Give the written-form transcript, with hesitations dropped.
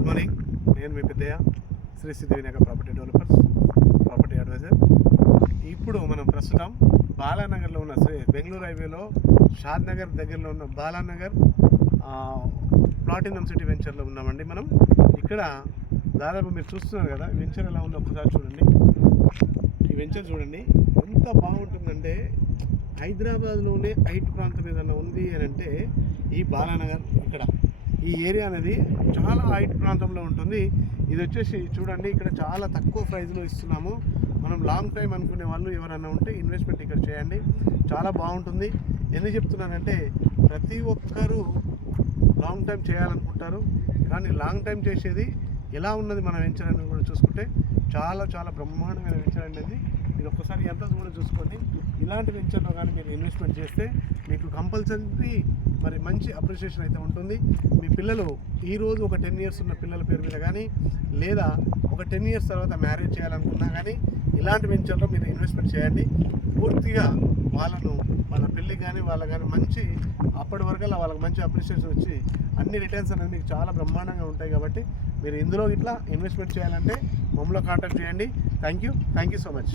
Good morning. నేను మీ పెద్దయ్య, Sri Siddhi Vinayaka property developers, property adviser. ఇప్పుడు మనం ప్రస్తుతం బాలానగర్లో ఉన్న బెంగళూరు హైవేలో షాద్ నగర్ దగ్గరలో ఉన్న బాలానగర్ ప్లాటినం సిటీ వెంచర్లో ఉన్నామండి. మనం ఇక్కడ దాదాపు మీరు చూస్తున్నారు కదా, వెంచర్ ఎలా ఉందో ఒకసారి చూడండి. ఈ వెంచర్ చూడండి ఎంత బాగుంటుందంటే, హైదరాబాద్లోనే హైట్ ప్రాంతం ఏదైనా ఉంది అని అంటే ఈ బాలానగర్. ఇక్కడ ఈ ఏరియా అనేది చాలా హైట్ ప్రాంతంలో ఉంటుంది. ఇది వచ్చేసి చూడండి, ఇక్కడ చాలా తక్కువ ప్రైస్లో ఇస్తున్నాము. మనం లాంగ్ టైం అనుకునే వాళ్ళు ఎవరైనా ఉంటే ఇన్వెస్ట్మెంట్ ఇక్కడ చేయండి, చాలా బాగుంటుంది. ఎందుకు చెప్తున్నానంటే, ప్రతి ఒక్కరూ లాంగ్ టైం చేయాలనుకుంటారు, కానీ లాంగ్ టైం చేసేది ఎలా ఉన్నది మన వెంచర్ అనేది కూడా చూసుకుంటే చాలా చాలా బ్రహ్మాండమైన వెంచర్ అనేది. మీరు ఒక్కసారి ఎంత కూడా చూసుకోండి. ఇలాంటి వెంచర్లో కానీ మీరు ఇన్వెస్ట్మెంట్ చేస్తే మీకు కంపల్సరీ మరి మంచి అప్రిషియేషన్ అయితే ఉంటుంది. మీ పిల్లలు ఈరోజు ఒక 10 years ఉన్న పిల్లల పేరు మీద కానీ, లేదా ఒక 10 years తర్వాత మ్యారేజ్ చేయాలనుకున్నా కానీ ఇలాంటి వెంచర్లో మీరు ఇన్వెస్ట్మెంట్ చేయండి. పూర్తిగా వాళ్ళ పెళ్ళికి కానీ కానీ మంచి అప్పటి వరకు వాళ్ళకి మంచి అప్రిషియేషన్ వచ్చి అన్ని రిటర్న్స్ అనేది మీకు చాలా బ్రహ్మాండంగా ఉంటాయి. కాబట్టి మీరు ఇందులో ఇట్లా ఇన్వెస్ట్మెంట్ చేయాలంటే మమ్మల్ని కాంటాక్ట్ చేయండి. Thank you so much.